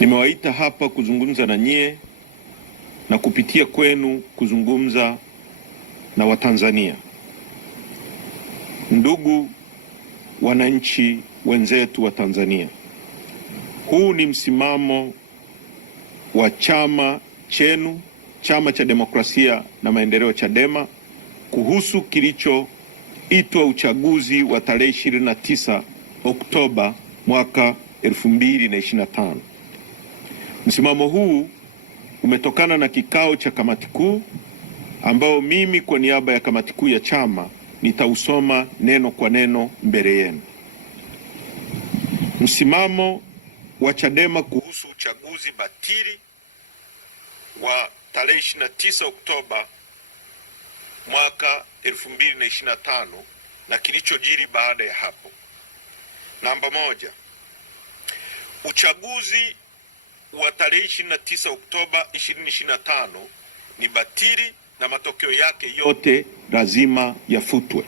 Nimewaita hapa kuzungumza na nyie na kupitia kwenu kuzungumza na Watanzania. Ndugu wananchi wenzetu wa Tanzania, huu ni msimamo wa chama chenu, Chama cha Demokrasia na Maendeleo Chadema, kuhusu kilichoitwa uchaguzi wa tarehe 29 Oktoba mwaka 2025. Msimamo huu umetokana na kikao cha kamati kuu ambao mimi kwa niaba ya kamati kuu ya chama nitausoma neno kwa neno mbele yenu. Msimamo wa Chadema kuhusu uchaguzi batili wa tarehe 29 Oktoba mwaka 2025 na kilichojiri baada ya hapo. Namba moja, uchaguzi wa tarehe 29 Oktoba 2025 ni batili na matokeo yake yote lazima yafutwe.